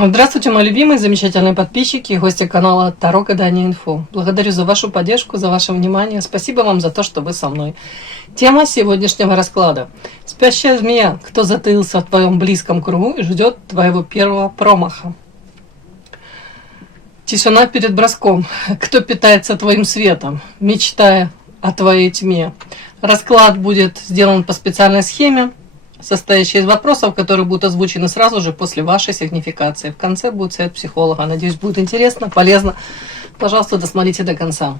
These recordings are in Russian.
Здравствуйте, мои любимые, замечательные подписчики и гости канала Таро Гадание Инфо. Благодарю за вашу поддержку, за ваше внимание. Спасибо вам за то, что вы со мной. Тема сегодняшнего расклада. Спящая змея. Кто затаился в твоем близком кругу и ждет твоего первого промаха? Тишина перед броском. Кто питается твоим светом, мечтая о твоей тьме? Расклад будет сделан по специальной схеме, состоящая из вопросов, которые будут озвучены сразу же после вашей сигнификации. В конце будет совет психолога. Надеюсь, будет интересно, полезно. Пожалуйста, досмотрите до конца.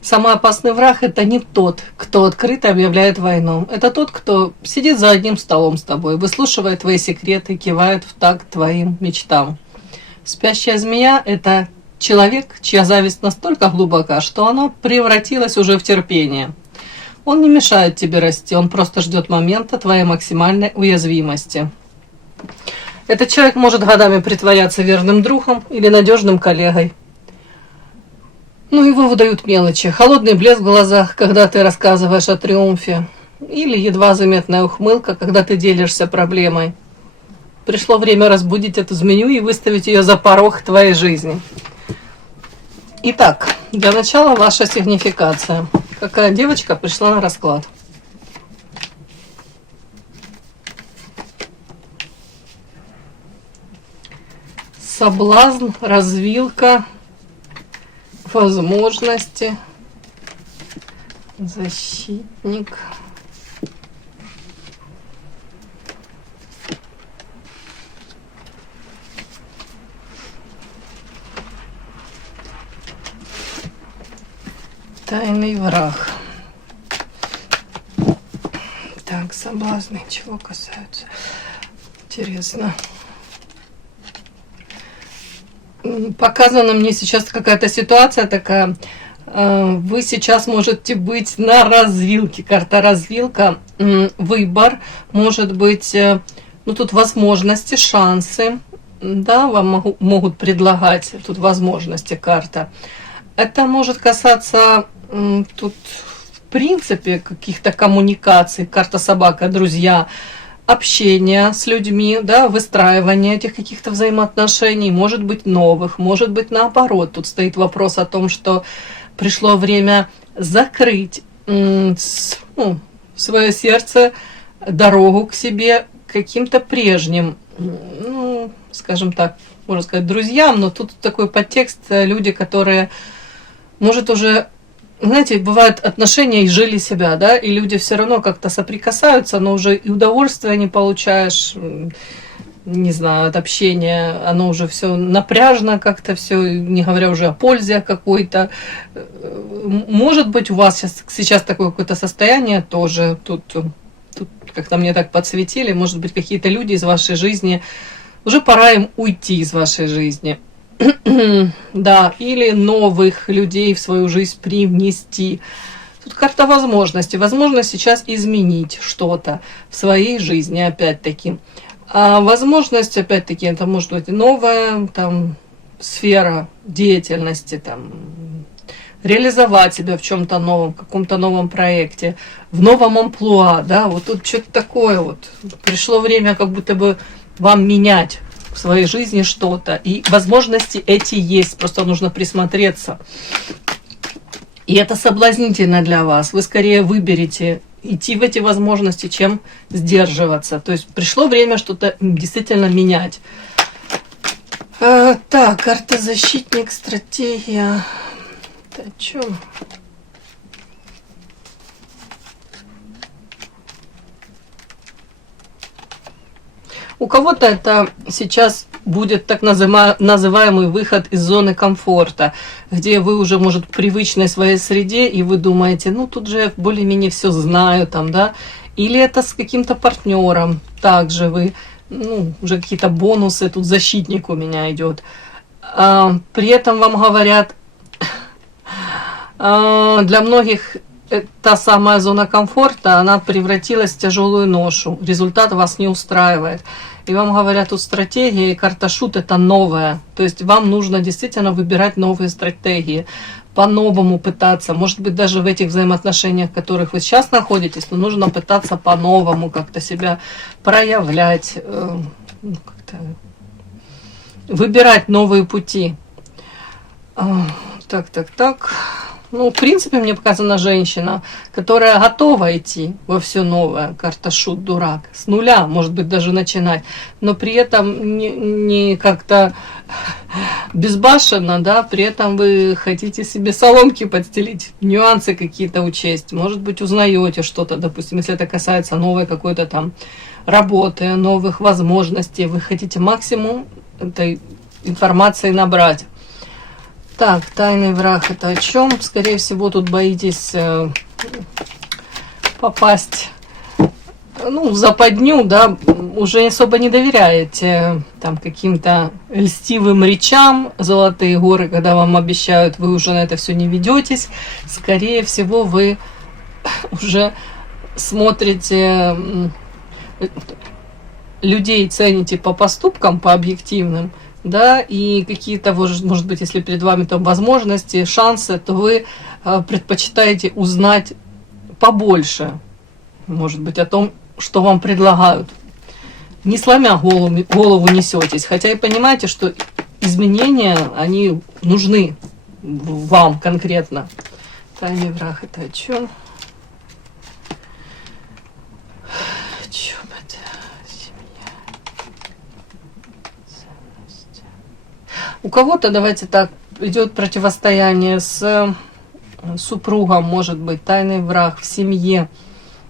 Самый опасный враг – это не тот, кто открыто объявляет войну. Это тот, кто сидит за одним столом с тобой, выслушивает твои секреты, кивает в такт твоим мечтам. Спящая змея – это человек, чья зависть настолько глубока, что она превратилась уже в терпение. Он не мешает тебе расти, он просто ждет момента твоей максимальной уязвимости. Этот человек может годами притворяться верным другом или надежным коллегой. Но его выдают мелочи. Холодный блеск в глазах, когда ты рассказываешь о триумфе. Или едва заметная ухмылка, когда ты делишься проблемой. Пришло время разбудить эту змею и выставить ее за порог твоей жизни. Итак, для начала ваша сигнификация. Какая девочка пришла на расклад? Соблазн, развилка, возможности, защитник. Тайный враг. Так, соблазны, чего касаются? Интересно. Показана мне сейчас какая-то ситуация такая. Вы сейчас можете быть на развилке. Карта развилка. Выбор. Может быть, ну тут возможности, шансы. Да, вам могут предлагать. Тут возможности карта. Это может касаться тут в принципе каких-то коммуникаций, карта собака, друзья, общение с людьми, да, выстраивание этих каких-то взаимоотношений, может быть новых, может быть наоборот. Тут стоит вопрос о том, что пришло время закрыть свое сердце, дорогу к себе каким-то прежним, ну, скажем так, можно сказать, друзьям, но тут такой подтекст, люди, которые, может, уже, знаете, бывают отношения и жили себя, да, и люди все равно как-то соприкасаются, но уже и удовольствия не получаешь, не знаю, от общения, оно уже все напряжно как-то, все, не говоря уже о пользе какой-то. Может быть, у вас сейчас такое какое-то состояние тоже, тут как-то мне так подсветили, может быть, какие-то люди из вашей жизни, уже пора им уйти из вашей жизни. Да, или новых людей в свою жизнь привнести. Тут карта возможности. Возможность сейчас изменить что-то в своей жизни, опять-таки. А возможность, опять-таки, это может быть новая там, сфера деятельности, там, реализовать себя в чем-то новом, в каком-то новом проекте, в новом амплуа, да, вот тут что-то такое вот. Пришло время как будто бы вам менять в своей жизни что-то. И возможности эти есть, просто нужно присмотреться. И это соблазнительно для вас. Вы скорее выберете идти в эти возможности, чем сдерживаться. То есть пришло время что-то действительно менять. Так, карта защитник, стратегия. О чем? У кого-то это сейчас будет так называемый выход из зоны комфорта, где вы уже, может, в привычной своей среде, и вы думаете, ну тут же я более-менее все знаю, там, да, или это с каким-то партнером, также вы, ну, уже какие-то бонусы, тут защитник у меня идет. При этом вам говорят, для многих та самая зона комфорта, она превратилась в тяжелую ношу. Результат вас не устраивает. И вам говорят, тут стратегия, и карта шут это новое. То есть вам нужно действительно выбирать новые стратегии. По-новому пытаться. Может быть, даже в этих взаимоотношениях, в которых вы сейчас находитесь, но нужно пытаться по-новому как-то себя проявлять. Как-то выбирать новые пути. Так. Ну, в принципе, мне показана женщина, которая готова идти во все новое. Карта шут, дурак. С нуля, может быть, даже начинать. Но при этом не как-то безбашенно, да, при этом вы хотите себе соломки подстелить, нюансы какие-то учесть. Может быть, узнаете что-то, допустим, если это касается новой какой-то там работы, новых возможностей. Вы хотите максимум этой информации набрать. Так, тайный враг это о чем? Скорее всего, тут боитесь попасть, ну, в западню, да, уже особо не доверяете там каким-то льстивым речам, золотые горы, когда вам обещают, вы уже на это все не ведетесь. Скорее всего, вы уже смотрите, людей цените по поступкам, по объективным, да, и какие-то, может быть, если перед вами там возможности, шансы, то вы предпочитаете узнать побольше, может быть, о том, что вам предлагают. Не сломя голову несетесь, хотя и понимаете, что изменения, они нужны вам конкретно. Тайный враг это о чем? О чем это? У кого-то, давайте так, идет противостояние с супругом, может быть, тайный враг в семье.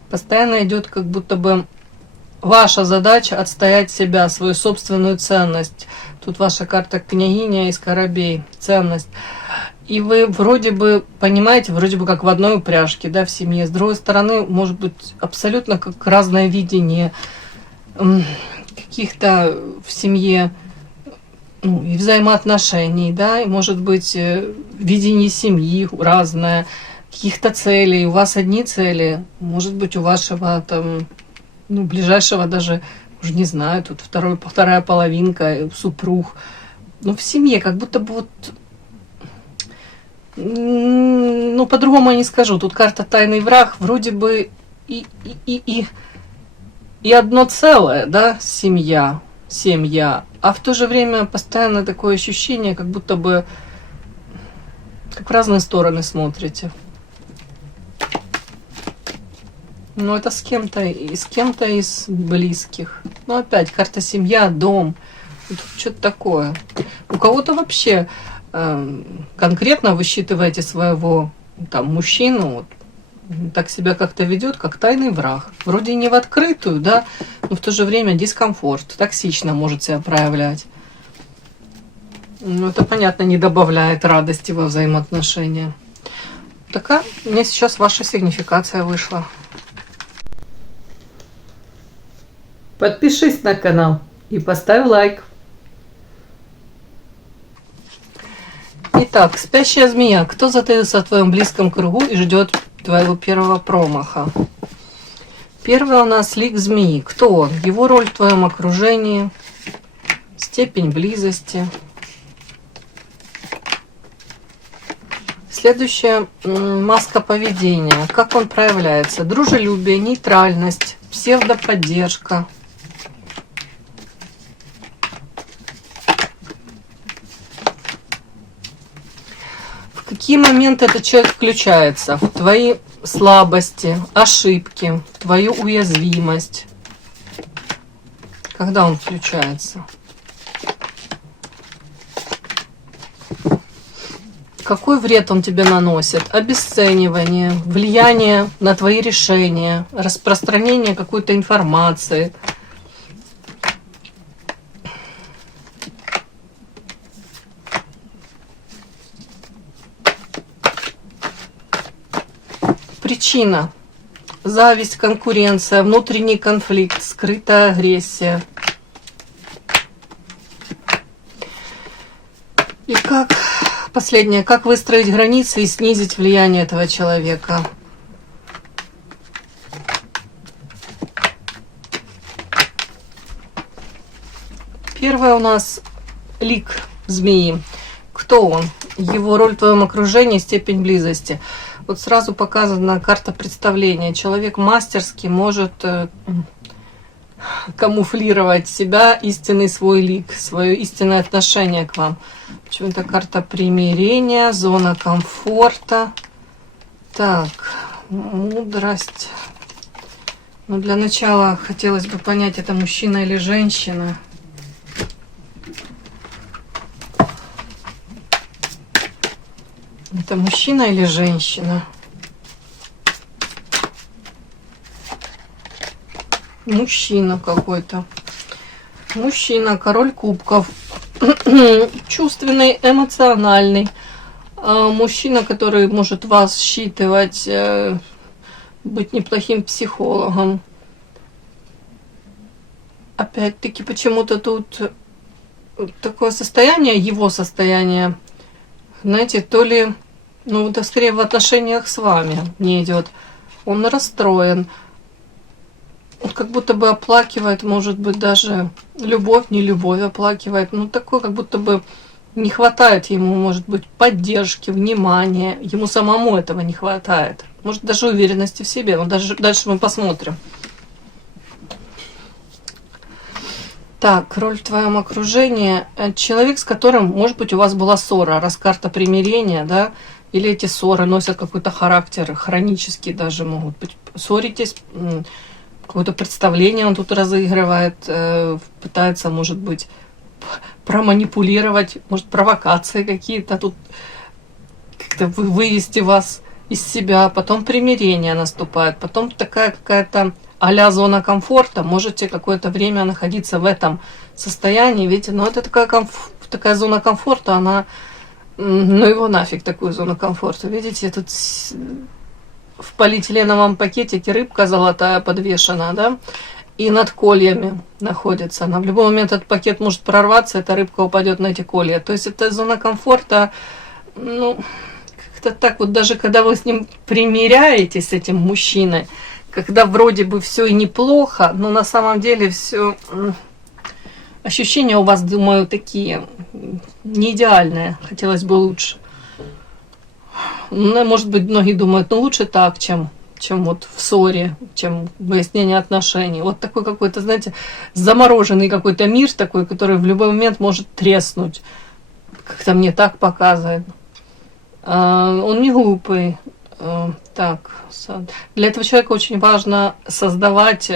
Постоянно идет как будто бы ваша задача отстоять себя, свою собственную ценность. Тут ваша карта княгиня из Коробей, ценность. И вы вроде бы понимаете, вроде бы как в одной упряжке, да, в семье. С другой стороны, может быть, абсолютно как разное видение каких-то в семье, ну, и взаимоотношений, да, и может быть видение семьи разное, каких-то целей. У вас одни цели, может быть, у вашего там, ну, ближайшего даже, уже не знаю, тут вторая половинка, супруг. Ну, в семье как будто бы вот, ну, по-другому я не скажу. Тут карта тайный враг, вроде бы и одно целое, да, семья, а в то же время постоянно такое ощущение, как будто бы как в разные стороны смотрите. Ну, это с кем-то из близких. Ну, опять, карта семья, дом. Тут что-то такое. У кого-то вообще конкретно вы считываете своего там мужчину, вот, так себя как-то ведет, как тайный враг. Вроде не в открытую, да, но в то же время дискомфорт, токсично может себя проявлять. Ну, это, понятно, не добавляет радости во взаимоотношения. Такая у меня сейчас ваша сигнификация вышла. Подпишись на канал и поставь лайк. Итак, спящая змея. Кто затаился в твоем близком кругу и ждет твоего первого промаха? Первый у нас лик змеи. Кто он? Его роль в твоем окружении, степень близости. Следующая маска поведения. Как он проявляется? Дружелюбие, нейтральность, псевдоподдержка. В какие моменты этот человек включается? В твои слабости, ошибки, в твою уязвимость. Когда он включается? Какой вред он тебе наносит? Обесценивание, влияние на твои решения, распространение какой-то информации. Причина. Зависть, конкуренция, внутренний конфликт, скрытая агрессия. И как последнее, как выстроить границы и снизить влияние этого человека? Первое у нас лик змеи. Кто он? Его роль в твоем окружении, степень близости. Вот сразу показана карта представления. Человек мастерски может камуфлировать себя, истинный свой лик, свое истинное отношение к вам. Почему-то карта примирения, зона комфорта. Так, мудрость. Ну, для начала хотелось бы понять, это мужчина или женщина. Это мужчина или женщина? Мужчина какой-то. Мужчина, король кубков. Чувственный, эмоциональный. Мужчина, который может вас считывать, быть неплохим психологом. Опять-таки, почему-то тут такое состояние, его состояние, знаете, то ли, ну, да, скорее в отношениях с вами не идет. Он расстроен. Он как будто бы оплакивает, может быть, даже любовь, не любовь оплакивает. Ну, такое, как будто бы не хватает ему, может быть, поддержки, внимания. Ему самому этого не хватает. Может, даже уверенности в себе. Но даже дальше мы посмотрим. Так, роль в твоем окружении. Человек, с которым, может быть, у вас была ссора, раз карта примирения, да, или эти ссоры носят какой-то характер, хронический даже могут быть. Ссоритесь, какое-то представление он тут разыгрывает, пытается, может быть, проманипулировать, может, провокации какие-то тут, как-то вывести вас из себя. Потом примирение наступает, потом такая какая-то а-ля зона комфорта. Можете какое-то время находиться в этом состоянии, видите, но это такая зона комфорта, она, ну его нафиг, такую зону комфорта. Видите, тут в полиэтиленовом пакетике рыбка золотая подвешена, да, и над кольями находится. Она в любой момент этот пакет может прорваться, эта рыбка упадет на эти колья. То есть это зона комфорта, ну, как-то так вот, даже когда вы с ним примиряетесь, с этим мужчиной, когда вроде бы все и неплохо, но на самом деле все ощущения у вас, думаю, такие не идеальные. Хотелось бы лучше. Ну, может быть, многие думают, ну лучше так, чем вот в ссоре, чем выяснение отношений. Вот такой какой-то, знаете, замороженный какой-то мир такой, который в любой момент может треснуть. Как-то мне так показывает. Он не глупый. Так, для этого человека очень важно создавать,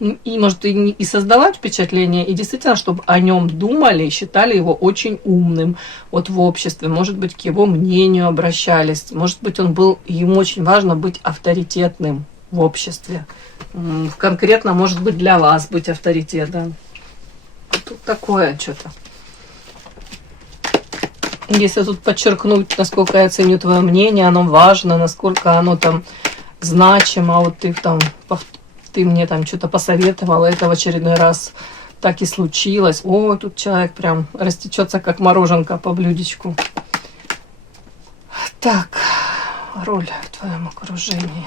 и может и создавать впечатление, и действительно, чтобы о нем думали и считали его очень умным вот в обществе. Может быть, к его мнению обращались. Может быть, ему очень важно быть авторитетным в обществе. Конкретно, может быть, для вас быть авторитетом. Тут такое что-то. Если тут подчеркнуть, насколько я ценю твое мнение, оно важно, насколько оно там значимо, вот ты мне там что-то посоветовала, это в очередной раз так и случилось. О, тут человек прям растечется, как мороженка по блюдечку. Так, роль в твоем окружении.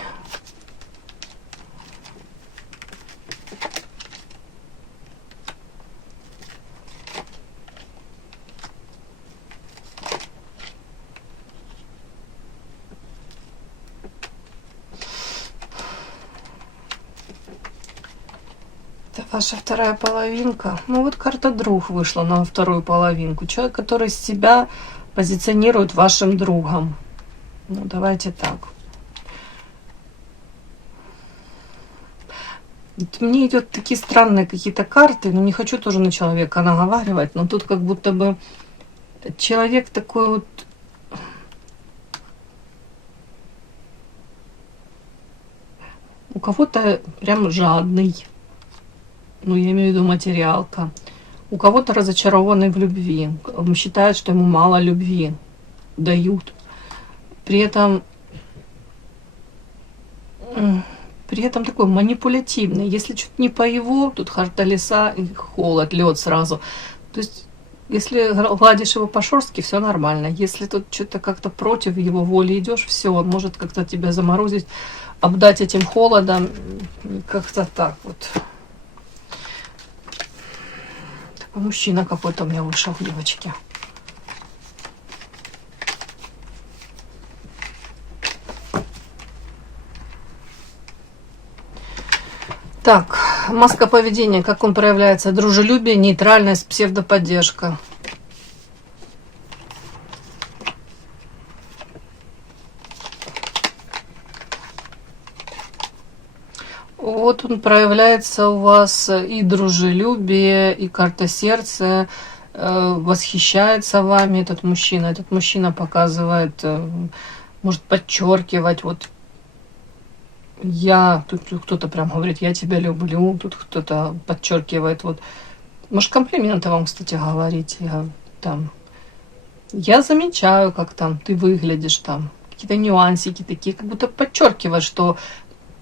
Ваша вторая половинка. Ну вот карта друг вышла на вторую половинку. Человек, который себя позиционирует вашим другом. Ну давайте так. Мне идут такие странные какие-то карты, но не хочу тоже на человека наговаривать, но тут как будто бы человек такой вот... У кого-то прям жадный. Ну, я имею в виду материалка. У кого-то разочарованный в любви. Он считает, что ему мало любви дают. При этом такой манипулятивный. Если что-то не по его, тут карта леса, холод, лед сразу. То есть, если гладишь его по-шерстке, все нормально. Если тут что-то как-то против его воли идешь, все, он может как-то тебя заморозить, обдать этим холодом. Как-то так вот. Мужчина какой-то у меня вышел, девочки. Так, маска поведения, как он проявляется? Дружелюбие, нейтральность, псевдоподдержка. Вот он проявляется у вас и дружелюбие, и карта сердца, восхищается вами этот мужчина. Этот мужчина показывает, может подчеркивать, вот я, тут кто-то прям говорит, я тебя люблю, тут кто-то подчеркивает, вот, может комплименты вам, кстати, говорить, я замечаю, как там ты выглядишь, там, какие-то нюансики такие, как будто подчеркивает, что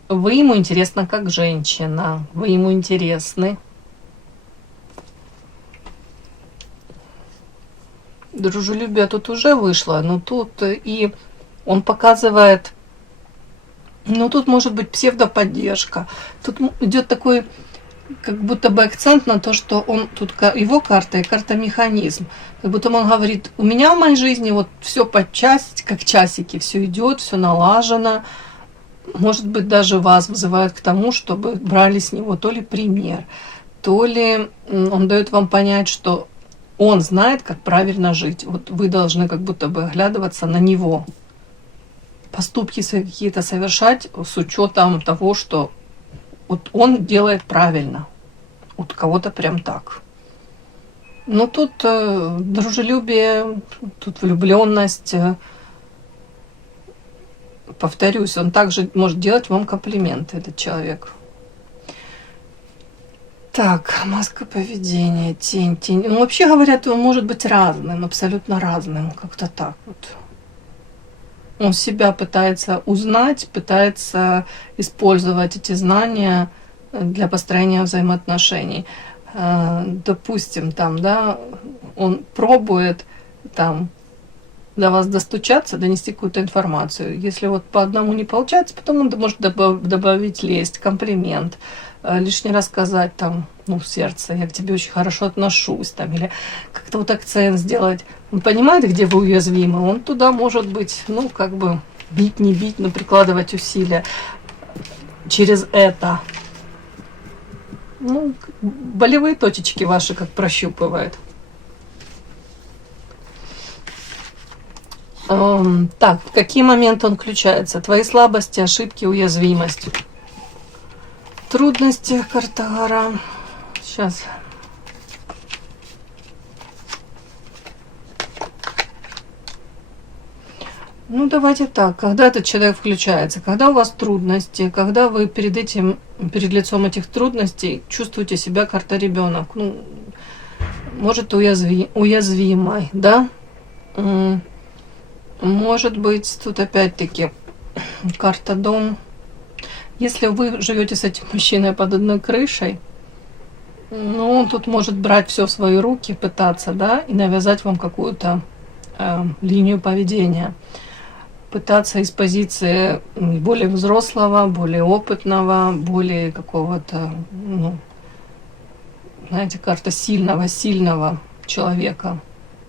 вы ему интересны как женщина, вы ему интересны. Дружелюбие тут уже вышло, но тут и он показывает, ну тут может быть псевдоподдержка. Тут идет такой, как будто бы акцент на то, что он, тут его карта и карта механизм. Как будто он говорит, у меня в моей жизни вот все по части, как часики, все идет, все налажено. Может быть, даже вас вызывают к тому, чтобы брали с него то ли пример, то ли он дает вам понять, что он знает, как правильно жить. Вот вы должны как будто бы оглядываться на него. Поступки свои какие-то совершать с учетом того, что вот он делает правильно. Вот кого-то прям так. Но тут дружелюбие, тут влюбленность. Повторюсь, он также может делать вам комплименты, этот человек. Так, маска поведения, тень. Ну, вообще говорят, он может быть разным, абсолютно разным, как-то так вот. Он себя пытается узнать, пытается использовать эти знания для построения взаимоотношений. Допустим, там, да, он пробует там до вас достучаться, донести какую-то информацию. Если вот по одному не получается, потом он может добавить лесть, комплимент, лишний раз сказать там, ну, в сердце, я к тебе очень хорошо отношусь, там, или как-то вот акцент сделать. Он понимает, где вы уязвимы, он туда может быть, ну, как бы бить, не бить, но прикладывать усилия через это. Ну, болевые точечки ваши как прощупывает. Так, в какие моменты он включается? Твои слабости, ошибки, уязвимость. Трудности, карта гора. Сейчас. Ну, давайте так. Когда этот человек включается? Когда у вас трудности, когда вы перед лицом этих трудностей чувствуете себя карта ребенок. Ну, может, уязвимой, да? Может быть, тут опять-таки карта дом. Если вы живете с этим мужчиной под одной крышей, ну, он тут может брать все в свои руки, пытаться, да, и навязать вам какую-то линию поведения. Пытаться из позиции более взрослого, более опытного, более какого-то, ну, знаете, карта сильного человека.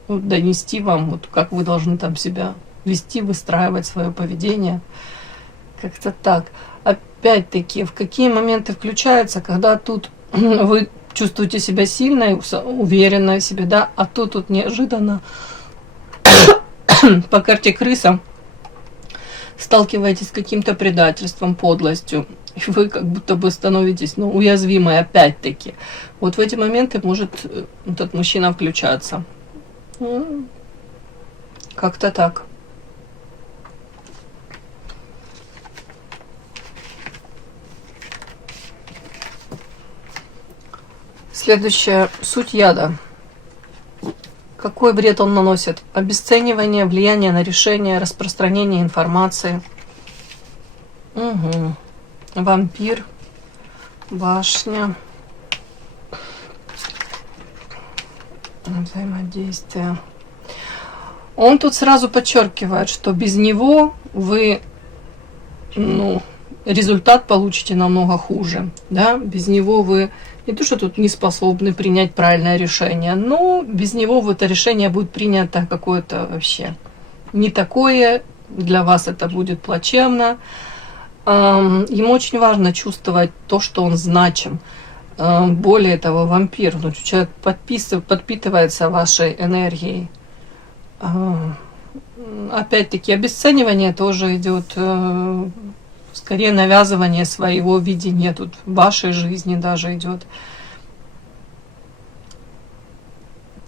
Вот, донести вам, вот как вы должны там себя вести, выстраивать свое поведение. Как-то так. Опять-таки, в какие моменты включается, когда тут вы чувствуете себя сильной, уверенной в себе, да, а тут неожиданно по карте крыса сталкиваетесь с каким-то предательством, подлостью, и вы как будто бы становитесь, ну, уязвимой опять-таки. Вот в эти моменты может этот мужчина включаться. Как-то так. Следующая суть яда. Какой вред он наносит? Обесценивание, влияние на решение, распространение информации. Угу. Вампир, башня, взаимодействие. Он тут сразу подчеркивает, что без него вы, ну, результат получите намного хуже. Да? Без него вы не то, что тут не способны принять правильное решение, но без него это решение будет принято какое-то вообще не такое, для вас это будет плачевно. Ему очень важно чувствовать то, что он значим. Более того, вампир, ну, человек подпитывается вашей энергией. Опять-таки, обесценивание тоже идет, скорее навязывание своего видения тут в вашей жизни даже идет.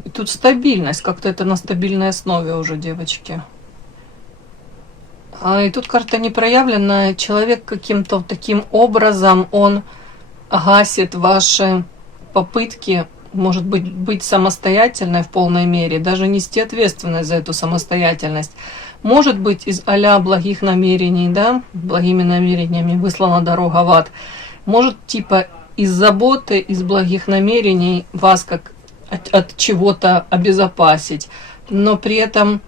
И тут стабильность, как-то это на стабильной основе уже, девочки. И тут карта непроявленная. Человек каким-то таким образом, он гасит ваши попытки, может быть самостоятельной в полной мере, даже нести ответственность за эту самостоятельность. Может быть, из а-ля благих намерений, да, благими намерениями выслана дорога в ад. Может, типа, из заботы, из благих намерений вас как от чего-то обезопасить, но при этом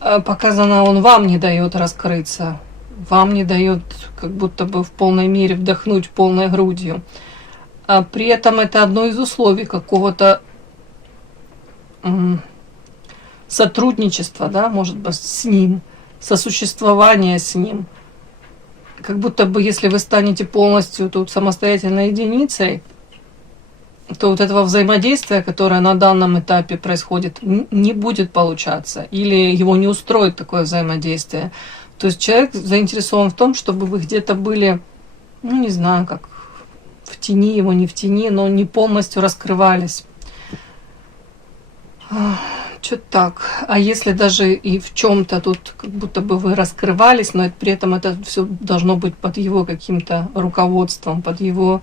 показано, он вам не дает раскрыться, вам не дает как будто бы в полной мере вдохнуть полной грудью. А при этом это одно из условий какого-то сотрудничества, да, может быть, с ним, сосуществования с ним. Как будто бы, если вы станете полностью тут самостоятельной единицей, то вот этого взаимодействия, которое на данном этапе происходит, не будет получаться. Или его не устроит такое взаимодействие. То есть человек заинтересован в том, чтобы вы где-то были, ну не знаю, как в тени его, не в тени, но не полностью раскрывались. Что-то так. А если даже и в чем-то тут как будто бы вы раскрывались, но при этом это все должно быть под его каким-то руководством, под его,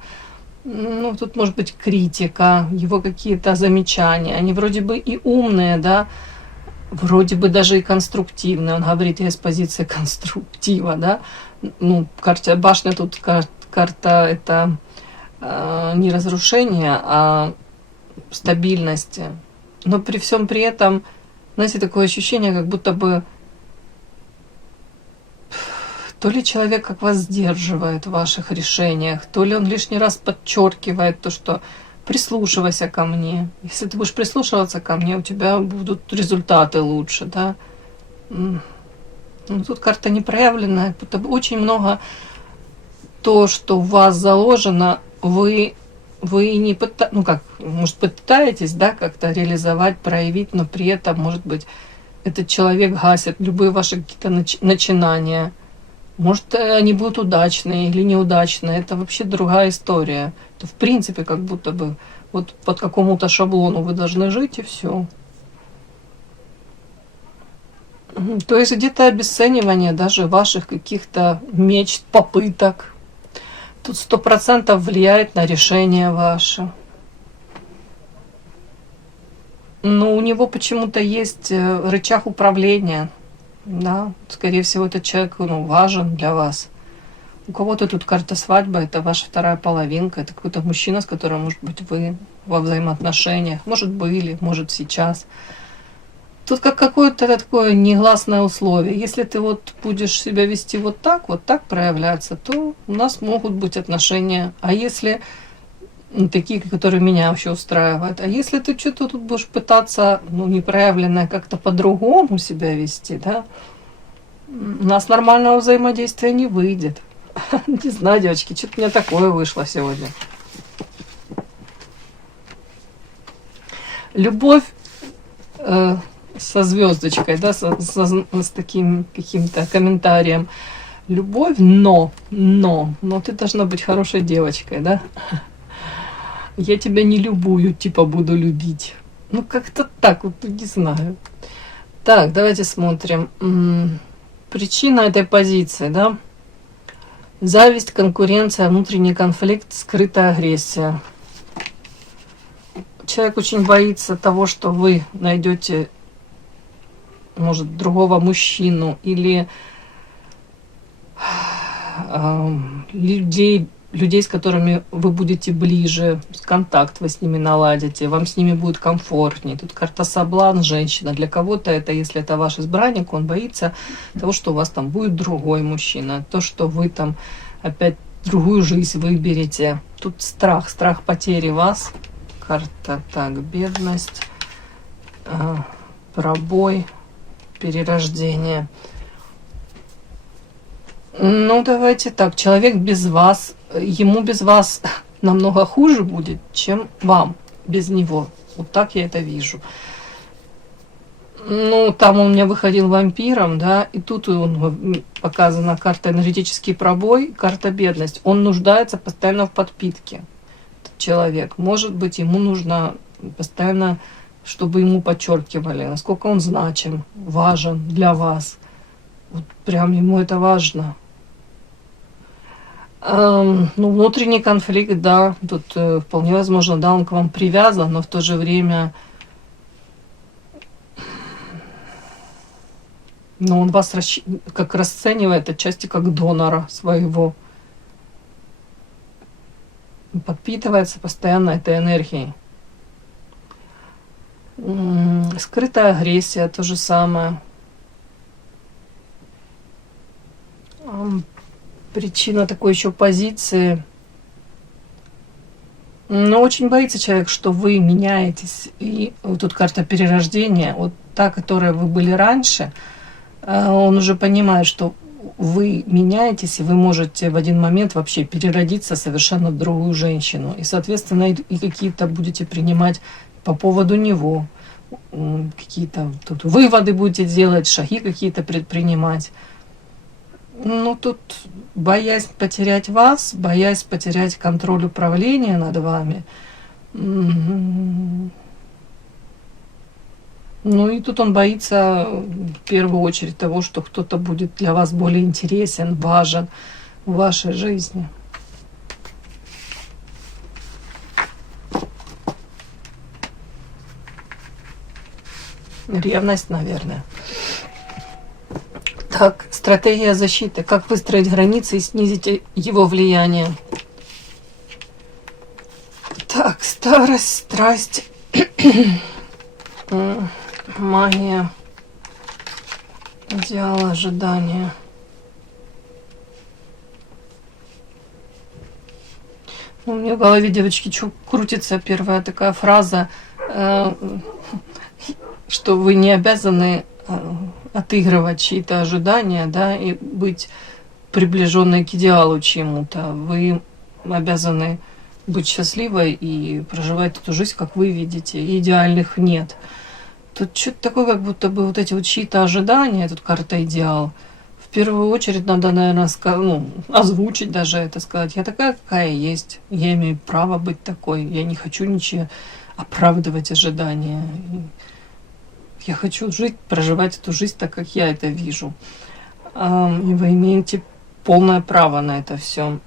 ну тут может быть критика, его какие-то замечания. Они вроде бы и умные, да, вроде бы даже и конструктивные. Он говорит, я с позиции конструктива, да. Ну, карта башня тут карта это не разрушение, а стабильности. Но при всем при этом, знаете, такое ощущение, как будто бы то ли человек как вас сдерживает в ваших решениях, то ли он лишний раз подчеркивает то, что прислушивайся ко мне. Если ты будешь прислушиваться ко мне, у тебя будут результаты лучше, да. Ну, тут карта непроявленная, будто бы очень много то, что в вас заложено, вы не пытаетесь, ну как, может, пытаетесь, да, как-то реализовать, проявить, но при этом, может быть, этот человек гасит любые ваши какие-то начинания. Может, они будут удачные или неудачные, это вообще другая история. Это в принципе как будто бы вот под какому-то шаблону вы должны жить и все. То есть где-то обесценивание даже ваших каких-то мечт, попыток. Тут 100% влияет на решение ваше. Но у него почему-то есть рычаг управления. Да, скорее всего, этот человек, ну, важен для вас. У кого-то тут карта свадьбы, это ваша вторая половинка, это какой-то мужчина, с которым, может быть, вы во взаимоотношениях, может, были, может, сейчас. Тут как какое-то такое негласное условие. Если ты вот будешь себя вести вот так проявляться, то у нас могут быть отношения. А если такие, которые меня вообще устраивают, а если ты что-то тут будешь пытаться, ну, непроявленное как-то по-другому себя вести, да, у нас нормального взаимодействия не выйдет. Не знаю, девочки, что-то у меня такое вышло сегодня. Любовь со звездочкой, да, с таким каким-то комментарием. Любовь, но ты должна быть хорошей девочкой, да. Я тебя не любую, типа буду любить. Ну, как-то так, вот не знаю. Так, давайте смотрим. Причина этой позиции, да. Зависть, конкуренция, внутренний конфликт, скрытая агрессия. Человек очень боится того, что вы найдете, может, другого мужчину или людей, с которыми вы будете ближе, контакт вы с ними наладите, вам с ними будет комфортнее. Тут карта соблазн, женщина. Для кого-то это, если это ваш избранник, он боится того, что у вас там будет другой мужчина, то, что вы там опять другую жизнь выберете. Тут страх потери вас. Карта, так, бедность, пробой, перерождение. Ну, давайте так, человек без вас, ему без вас намного хуже будет, чем вам без него. Вот так я это вижу. Ну, там он мне выходил вампиром, да, и тут он, показана карта энергетический пробой, карта бедность. Он нуждается постоянно в подпитке, этот человек. Может быть, ему нужно постоянно, чтобы ему подчеркивали, насколько он значим, важен для вас. Вот прям ему это важно. Ну, внутренний конфликт, да, тут вполне возможно, да, он к вам привязан, но в то же время, но он вас как расценивает отчасти как донора своего. Подпитывается постоянно этой энергией. Скрытая агрессия, то же самое. Причина такой еще позиции. Но очень боится человек, что вы меняетесь. И вот тут карта перерождения. Вот та, которая вы были раньше, он уже понимает, что вы меняетесь, и вы можете в один момент вообще переродиться совершенно в другую женщину. И, соответственно, и какие-то будете принимать по поводу него. Какие-то тут выводы будете делать, шаги какие-то предпринимать. Ну, тут боясь потерять вас, боясь потерять контроль управления над вами. Ну и тут он боится в первую очередь того, что кто-то будет для вас более интересен, важен в вашей жизни. Ревность, наверное. Так, стратегия защиты. Как выстроить границы и снизить его влияние? Так, старость, страсть, магия, идеал, ожидания. У меня в голове, девочки, крутится первая такая фраза, что вы не обязаны отыгрывать чьи-то ожидания, да, и быть приближенной к идеалу чему-то. Вы обязаны быть счастливой и проживать эту жизнь, как вы видите. И идеальных нет. Тут что-то такое, как будто бы вот эти вот чьи-то ожидания, тут карта идеал. В первую очередь надо, наверное, озвучить даже это, сказать: я такая, какая есть, я имею право быть такой, я не хочу ничего оправдывать ожидания. Я хочу жить, проживать эту жизнь так, как я это вижу. И вы имеете полное право на это все.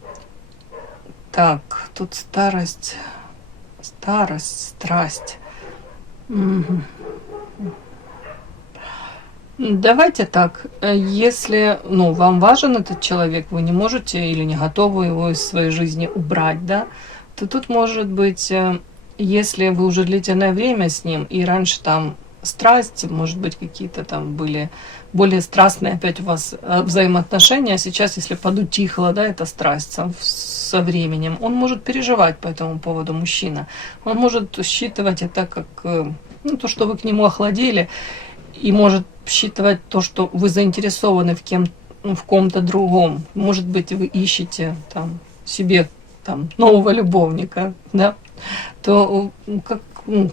Так, тут старость, страсть. Давайте так, если вам важен этот человек, вы не можете или не готовы его из своей жизни убрать, да, то тут может быть, если вы уже длительное время с ним, и раньше там страсти, может быть, какие-то там были более страстные опять у вас взаимоотношения, а сейчас, если подутихло, да, эта страсть со временем, он может переживать по этому поводу, мужчина. Он может считывать это как то, что вы к нему охладели, и может считывать то, что вы заинтересованы в ком-то другом. Может быть, вы ищете там себе нового любовника, да, то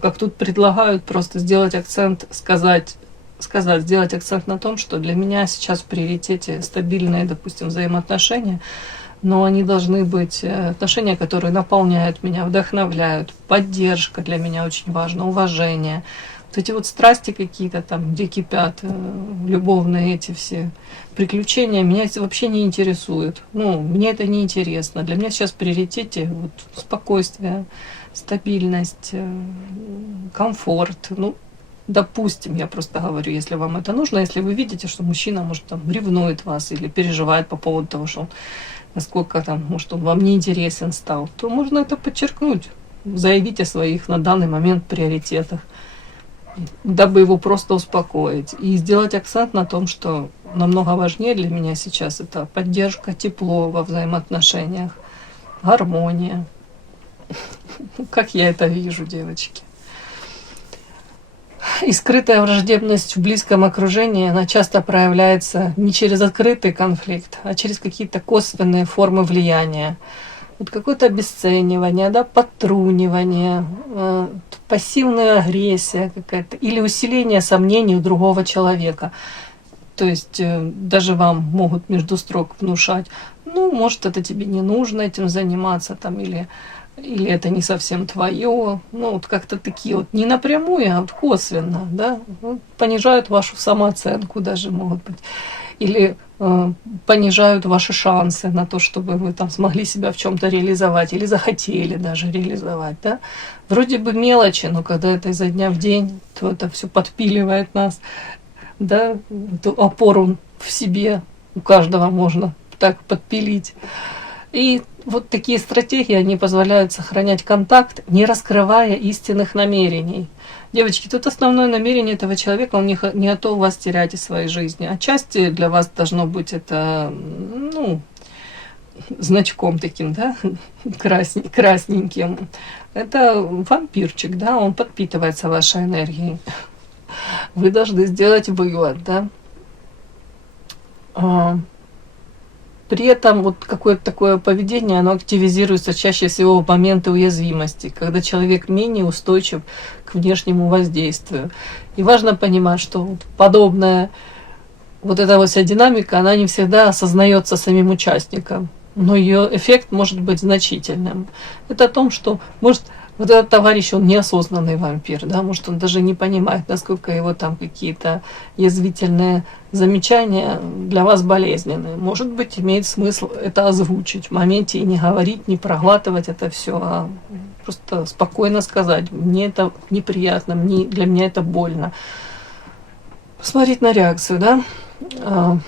как тут предлагают просто сделать акцент, сделать акцент на том, что для меня сейчас в приоритете стабильные, допустим, взаимоотношения, но они должны быть отношения, которые наполняют меня, вдохновляют, поддержка для меня очень важна, уважение. Вот эти вот страсти какие-то там, где кипят, любовные эти все приключения, меня это вообще не интересует. Мне это не интересно. Для меня сейчас в приоритете спокойствие, стабильность, комфорт. Допустим, я просто говорю, если вам это нужно, если вы видите, что мужчина, может, ревнует вас или переживает по поводу того, что он, насколько может, он вам не интересен стал, то можно это подчеркнуть, заявить о своих на данный момент приоритетах, дабы его просто успокоить. И сделать акцент на том, что намного важнее для меня сейчас это поддержка, тепло во взаимоотношениях, гармония. Как я это вижу, девочки. И скрытая враждебность в близком окружении, она часто проявляется не через открытый конфликт, а через какие-то косвенные формы влияния. вот какое-то обесценивание, да, подтрунивание, пассивная агрессия какая-то или усиление сомнений у другого человека. То есть даже вам могут между строк внушать, ну, может, это тебе не нужно этим заниматься, там, или это не совсем твое. Ну, вот как-то такие вот, не напрямую, а вот косвенно, да, ну, понижают вашу самооценку даже, могут быть. Или понижают ваши шансы на то, чтобы вы там смогли себя в чем-то реализовать, или захотели даже реализовать, да. Вроде бы мелочи, но когда это изо дня в день, то это все подпиливает нас, да, эту опору в себе у каждого можно так подпилить. И вот такие стратегии, они позволяют сохранять контакт, не раскрывая истинных намерений. Девочки, тут основное намерение этого человека, он не готов вас терять из своей жизни. Отчасти для вас должно быть это, ну, значком таким, да, красненьким. Это вампирчик, да, он подпитывается вашей энергией. Вы должны сделать вывод, да. При этом вот какое-то такое поведение, оно активизируется чаще всего в моменты уязвимости, когда человек менее устойчив к внешнему воздействию. И важно понимать, что вот подобная вот эта вот вся динамика, она не всегда осознается самим участником, но ее эффект может быть значительным. Это о том, что, может, вот этот товарищ, он неосознанный вампир, да, может, он даже не понимает, насколько его там какие-то язвительные замечания для вас болезненные. Может быть, имеет смысл это озвучить в моменте и не говорить, не проглатывать это все, а просто спокойно сказать: мне это неприятно, для меня это больно. Посмотреть на реакцию, да.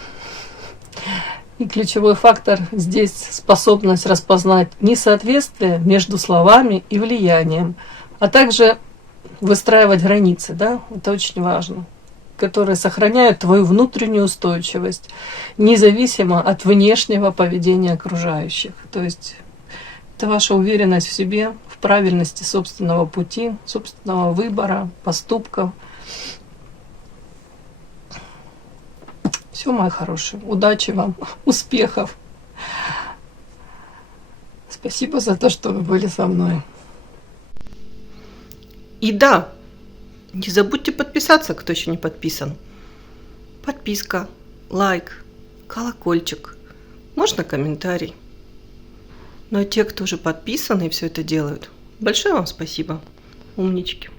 И ключевой фактор здесь — способность распознать несоответствие между словами и влиянием, а также выстраивать границы, да, это очень важно, которые сохраняют твою внутреннюю устойчивость, независимо от внешнего поведения окружающих. То есть это ваша уверенность в себе, в правильности собственного пути, собственного выбора, поступков. Все, мои хорошие. Удачи вам, успехов. Спасибо за то, что вы были со мной. И да, не забудьте подписаться, кто еще не подписан. Подписка, лайк, колокольчик, можно комментарий. Но те, кто уже подписан и все это делают, большое вам спасибо, умнички.